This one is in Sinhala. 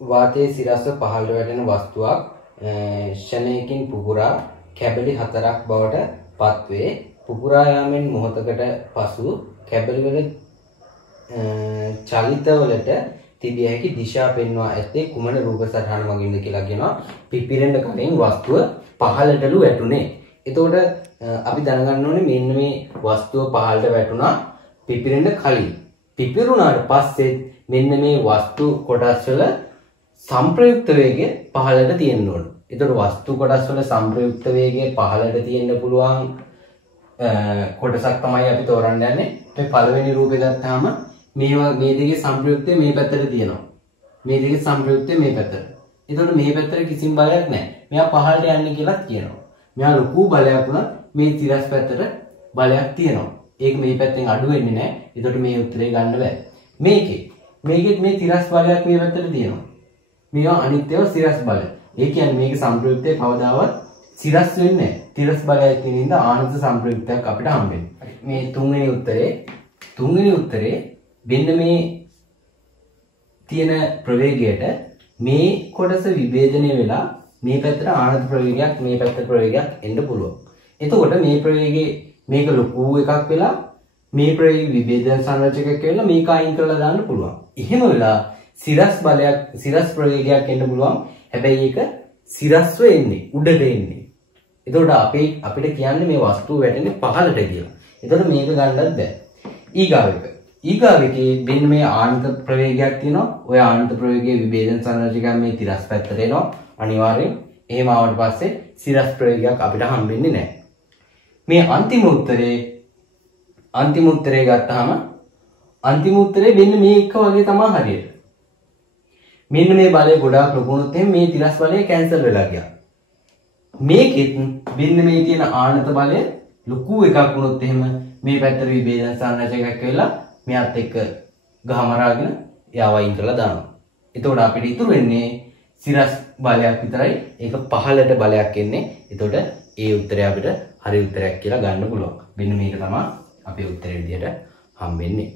වාතයේ සිරස්ව පහළට වැටෙන වස්තුවක් ෂණයකින් පුපුරා කැබලි 4ක් බවට පත්වේ. පුපුරා යාමෙන් මොහොතකට පසු කැබලි වල චලිතවලට තිබිය හැකි දිශා පෙන්වා ඇත්තේ කුමන රූප සටහන මගින්ද කියලා කියනවා. පිපිරෙන්න කලින් වස්තුව පහළටලු වැටුනේ. එතකොට අපි දැනගන්න ඕනේ මෙන්න මේ වස්තුව පහළට වැටුණා පිපිරෙන්න කලින්. පිපිරුණාට පස්සේ මෙන්න මේ වස්තු කොටස් වල සංප්‍රයුක්ත වේගය පහළට තියෙන්න ඕන. එතකොට වස්තු කොටස් වල සංප්‍රයුක්ත වේගය පහළට තියෙන්න පුළුවන් කොටසක් තමයි අපි තෝරන්න යන්නේ. මේ පළවෙනි රූපේ ගත්තාම මේ දෙකේ සංප්‍රයුක්තය මේ පැත්තට තියෙනවා. මේ දෙකේ සංප්‍රයුක්තය මේ පැත්තට. එතකොට මේ පැත්තට කිසිම බලයක් නැහැ. මෙයා පහළට යන්නේ කියලාත් කියනවා. මෙයා ලොකු බලයක් වුණත් මේ තිරස් පැත්තට බලයක් තියෙනවා. ඒක මේ පැත්තෙන් අඩු වෙන්නේ නැහැ. එතකොට මේ උත්තරේ ගන්න බෑ. මේකෙත් මේ තිරස් බලයක් මේ පැත්තට තියෙනවා. මේවා අනිත්‍යව සිරස් බලය. ඒ කියන්නේ මේක සංප්‍රයුක්තය කවදාවත් සිරස් වෙන්නේ නැහැ. තිරස් බලයක් තියෙන ඉඳ ආනත සංප්‍රයුක්තයක් අපිට හම්බෙන්නේ. මේ තුන්වෙනි උත්තරේ මෙන්න මේ තියෙන ප්‍රවේගයට මේ කොටස විභේදනය වෙලා මේ පැත්තට ආනත ප්‍රවේගයක් මේ පැත්තට ප්‍රවේගයක් එන්න පුළුවන්. එතකොට මේ ප්‍රවේගයේ මේක ලොකු එකක් වෙලා මේ ප්‍රවේග විභේදන සංරචකයක් වෙලා මේක අයින් කරලා දාන්න පුළුවන්. එහෙම වෙලා සිරස් ප්‍රවේගයක් එන්න පුළුවන්. හැබැයි ඒක සිරස්ව එන්නේ උඩට එන්නේ. එතකොට අපිට කියන්නේ මේ වස්තුව වැටෙන්නේ පහළට කියලා. එතකොට මේක ගන්නත් බෑ. ඊගාවෙකේ මෙන්න මේ ආනත ප්‍රවේගයක් තියෙනවා. ඔය ආනත ප්‍රවේගයේ විභේදන සංරචකයක් මේ තිරස් පැත්තට එනවා. අනිවාර්යෙන් එහෙම ආවට පස්සේ සිරස් ප්‍රවේගයක් අපිට හම්බෙන්නේ නැහැ. මේ අන්තිම උත්තරේ ගත්තාම අන්තිම උත්තරේ මෙන්න මේ එක වගේ තමයි හරියට. මෙන්න මේ බලය ගොඩාක් ලොකු වුණොත් මේ තිරස් බලය කැන්සල් වෙලා ගියා. මේකෙත් මෙන්න මේ තියෙන ආනත බලය ලොකු එකක් වුණොත් එහෙම මේ පැත්තට විභේදන සංරචකයක් වෙලා මෙයාත් එක්ක ගහමරාගෙන එයාව අයින් කරලා දානවා. එතකොට අපිට ඉතුරු වෙන්නේ සිරස් බලයක් විතරයි. ඒක පහළට බලයක් එන්නේ. එතකොට ඒ උත්තරය අපිට හරි උත්තරයක් කියලා ගන්න පුළුවන්. මෙන්න මේක තමයි අපේ උත්තරේ විදියට හම්බෙන්නේ.